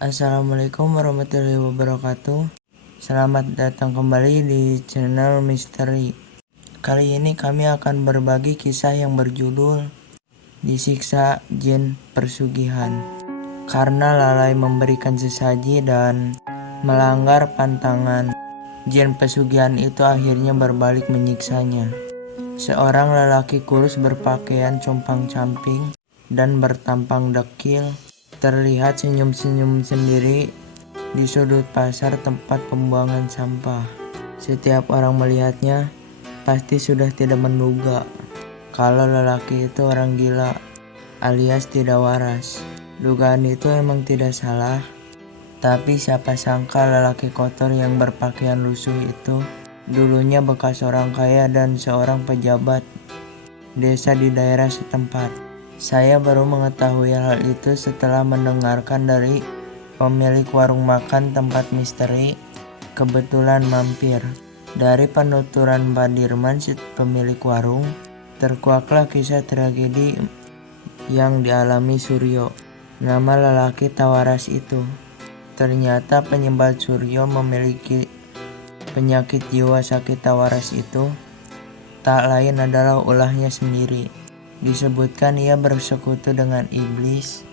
Assalamualaikum warahmatullahi wabarakatuh. Selamat datang kembali di channel Misteri. Kali ini kami akan berbagi kisah yang berjudul Disiksa Jin Persugihan. Karena lalai memberikan sesaji dan melanggar pantangan, jin pesugihan itu akhirnya berbalik menyiksanya. Seorang lelaki kurus berpakaian compang-camping dan bertampang dekil terlihat senyum-senyum sendiri di sudut pasar tempat pembuangan sampah. Setiap orang melihatnya pasti sudah tidak menduga kalau lelaki itu orang gila alias tidak waras. Dugaan itu emang tidak salah, tapi siapa sangka lelaki kotor yang berpakaian lusuh itu dulunya bekas orang kaya dan seorang pejabat desa di daerah setempat. Saya baru mengetahui hal itu setelah mendengarkan dari pemilik warung makan tempat misteri kebetulan mampir. Dari penuturan Pak Dirman, pemilik warung, terkuaklah kisah tragedi yang dialami Suryo, nama lelaki tawaras itu. Ternyata penyebab Suryo memiliki penyakit jiwa sakit tawaras itu tak lain adalah ulahnya sendiri. Disebutkan ia bersekutu dengan iblis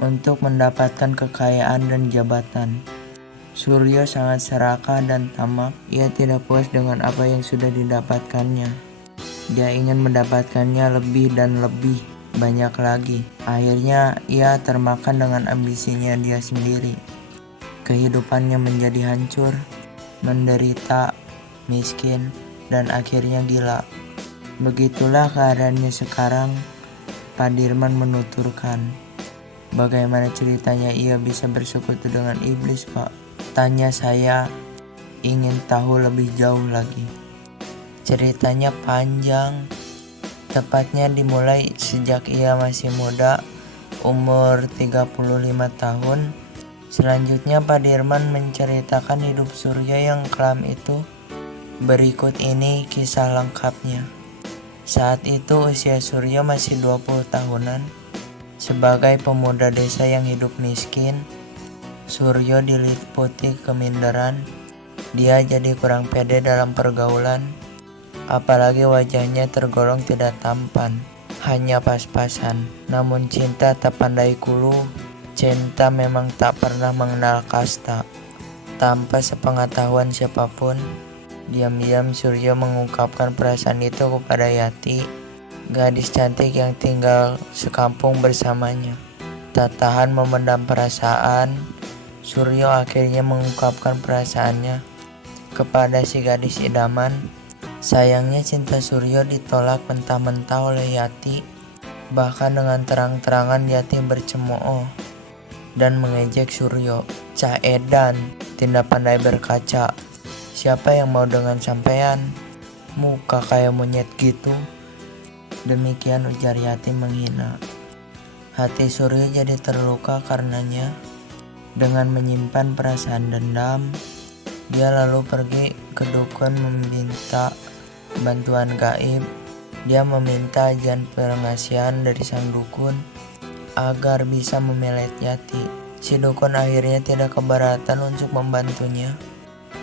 untuk mendapatkan kekayaan dan jabatan. Suryo sangat serakah dan tamak. Ia tidak puas dengan apa yang sudah didapatkannya. Dia ingin mendapatkannya lebih dan lebih banyak lagi. Akhirnya ia termakan dengan ambisinya dia sendiri. Kehidupannya menjadi hancur, menderita, miskin, dan akhirnya gila. Begitulah keadaannya sekarang, Pak Dirman menuturkan. Bagaimana ceritanya ia bisa bersekutu dengan iblis, Pak? Tanya saya, ingin tahu lebih jauh lagi. Ceritanya panjang, tepatnya dimulai sejak ia masih muda, umur 35 tahun. Selanjutnya Pak Dirman menceritakan hidup Suryo yang kelam itu. Berikut ini kisah lengkapnya. Saat itu usia Suryo masih 20 tahunan. Sebagai pemuda desa yang hidup miskin, Suryo diliputi keminderan. Dia jadi kurang pede dalam pergaulan, apalagi wajahnya tergolong tidak tampan, hanya pas-pasan. Namun cinta tak pandai kulu, cinta memang tak pernah mengenal kasta. Tanpa sepengetahuan siapapun, diam-diam Suryo mengungkapkan perasaan itu kepada Yati, gadis cantik yang tinggal sekampung bersamanya. Tak tahan memendam perasaan, Suryo akhirnya mengungkapkan perasaannya kepada si gadis idaman. Sayangnya cinta Suryo ditolak mentah-mentah oleh Yati. Bahkan dengan terang-terangan Yati bercemooh dan mengejek Suryo. Cah edan, tidak pandai berkaca. Siapa yang mau dengan sampean? Muka kayak monyet gitu. Demikian ujar Yati menghina. Hati Suryo jadi terluka karenanya. Dengan menyimpan perasaan dendam, dia lalu pergi ke dukun meminta bantuan gaib. Dia meminta ajian pengasihan dari sang dukun agar bisa memelet Yati. Si dukun akhirnya tidak keberatan untuk membantunya.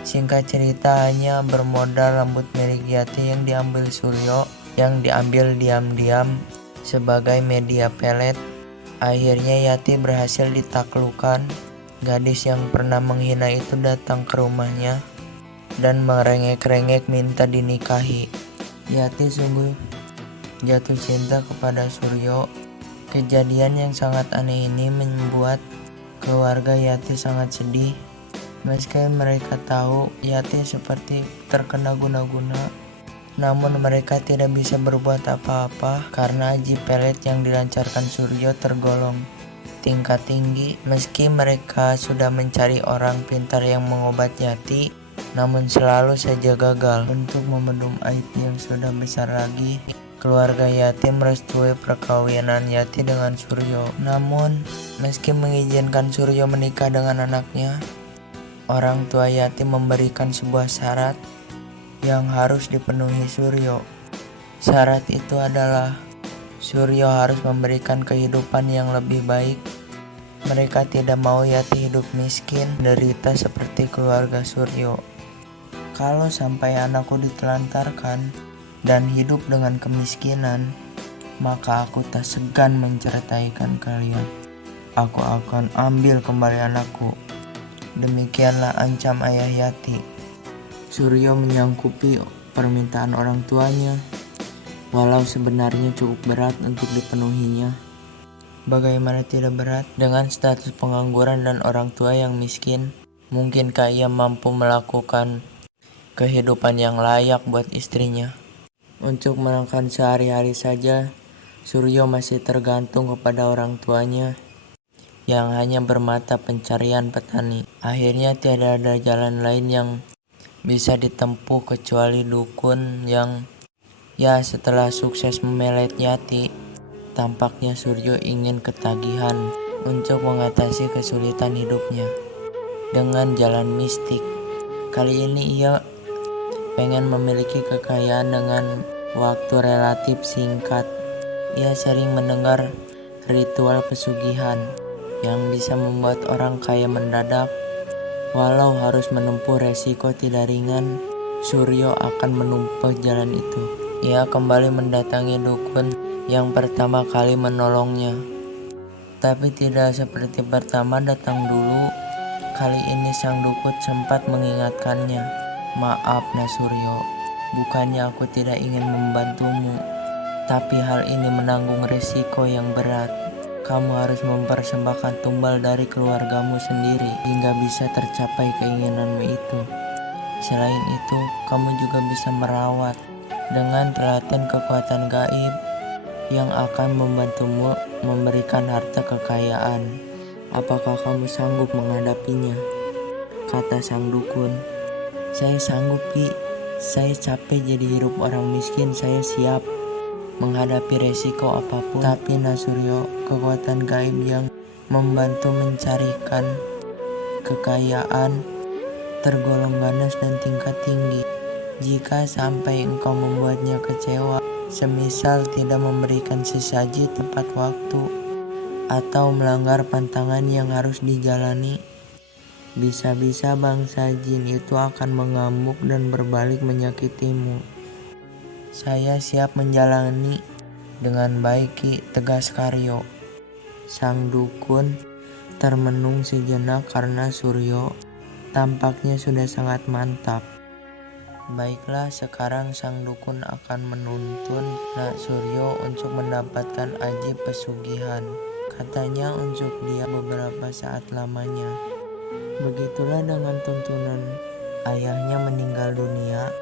Singkat cerita, hanya bermodal rambut milik Yati yang diambil Suryo, yang diambil diam-diam sebagai media pelet. Akhirnya Yati berhasil ditaklukkan. Gadis yang pernah menghina itu datang ke rumahnya dan merengek-rengek minta dinikahi. Yati sungguh jatuh cinta kepada Suryo. Kejadian yang sangat aneh ini membuat keluarga Yati sangat sedih. Meski mereka tahu Yati seperti terkena guna-guna, namun mereka tidak bisa berbuat apa-apa karena aji pelet yang dilancarkan Suryo tergolong tingkat tinggi. Meski mereka sudah mencari orang pintar yang mengobat Yati, namun selalu saja gagal. Untuk membendung aib yang sudah besar lagi, keluarga Yati merestui perkawinan Yati dengan Suryo. Namun, meski mengizinkan Suryo menikah dengan anaknya, orang tua Yati memberikan sebuah syarat yang harus dipenuhi Suryo. Syarat itu adalah Suryo harus memberikan kehidupan yang lebih baik Mereka tidak mau Yati hidup miskin, derita seperti keluarga Suryo. Kalau sampai anakku ditelantarkan dan hidup dengan kemiskinan, maka aku tak segan menceraikan kalian. Aku akan ambil kembali anakku. Demikianlah ancam ayah Yati. Suryo menyanggupi permintaan orang tuanya, walau sebenarnya cukup berat untuk dipenuhinya. Bagaimana tidak berat? Dengan status pengangguran dan orang tua yang miskin, mungkinkah ia mampu melakukan kehidupan yang layak buat istrinya? Untuk makan sehari-hari saja, Suryo masih tergantung kepada orang tuanya yang hanya bermata pencarian petani. Akhirnya tiada ada jalan lain yang bisa ditempuh kecuali dukun yang setelah sukses memelet Yati, tampaknya Suryo ingin ketagihan untuk mengatasi kesulitan hidupnya dengan jalan mistik. Kali ini ia pengen memiliki kekayaan dengan waktu relatif singkat. Ia sering mendengar ritual pesugihan yang bisa membuat orang kaya mendadak. Walau harus menempuh resiko tidak ringan, Suryo akan menempuh jalan itu. Ia kembali mendatangi dukun yang pertama kali menolongnya. Tapi tidak seperti pertama datang dulu. Kali ini sang dukun sempat mengingatkannya. Maaf Suryo, bukannya aku tidak ingin membantumu, tapi hal ini menanggung resiko yang berat. Kamu harus mempersembahkan tumbal dari keluargamu sendiri hingga bisa tercapai keinginanmu itu. Selain itu, kamu juga bisa merawat dengan telaten kekuatan gaib yang akan membantumu memberikan harta kekayaan. Apakah kamu sanggup menghadapinya? Kata sang dukun. Saya sanggup, Ki. Saya capek jadi hidup orang miskin. Saya siap menghadapi resiko apapun. Tapi Suryo, kekuatan gaib yang membantu mencarikan kekayaan tergolong ganas dan tingkat tinggi. Jika sampai engkau membuatnya kecewa, semisal tidak memberikan sesaji tepat waktu atau melanggar pantangan yang harus dijalani, bisa-bisa bangsa jin itu akan mengamuk dan berbalik menyakitimu. Saya siap menjalani dengan baik, Ki, tegas Karyo. Sang dukun termenung sejenak karena Suryo tampaknya sudah sangat mantap. Baiklah, sekarang sang dukun akan menuntun Suryo untuk mendapatkan aji pesugihan. Katanya untuk dia beberapa saat lamanya. Begitulah dengan tuntunan ayahnya meninggal dunia.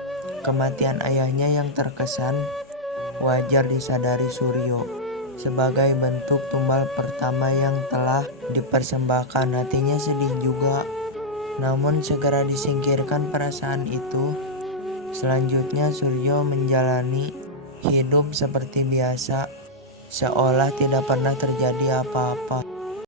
Kematian ayahnya yang terkesan wajar disadari Suryo. Sebagai bentuk tumbal pertama yang telah dipersembahkan, hatinya sedih juga. Namun segera disingkirkan perasaan itu. Selanjutnya Suryo menjalani hidup seperti biasa, seolah tidak pernah terjadi apa-apa.